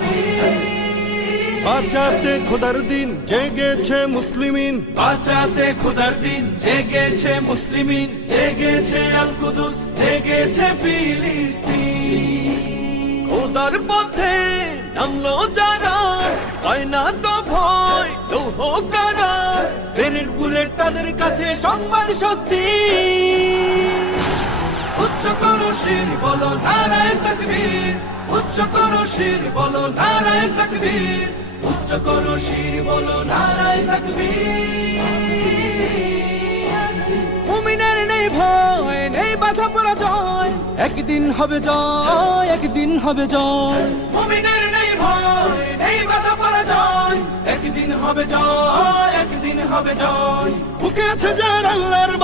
তাকবীর। বাঁচাতে খোদার দিন জেগেছে মুসলিমিন, বাঁচাতে খোদার দিন জেগেছে মুসলিমিন, জেগেছে আল কুদুস, জেগেছে ফিলিস্তিন। খোদার পথে নামলো যারা, হয় না তো ভয় লৌহ কারা, গ্রেনেড বুলেট তাদের কাছে সম্মান স্বস্তি। উচ্চ করো শির বলো নারায়ে তাকবীর, উচ্চ করো শির বলো নারায়ে তাকবীর, উচ্চ করো শির বলো নারায়ে তাকবীর। মুমিনের নেই ভয়, নেই বাধা পরাজয়, একদিন হবে জয়, একদিন হবে জয়। মুমিনের নেই ভয়, নেই বাধা পরাজয়, একদিন হবে জয়, একদিন হবে জয়। বুকে আছে যার আল্লাহর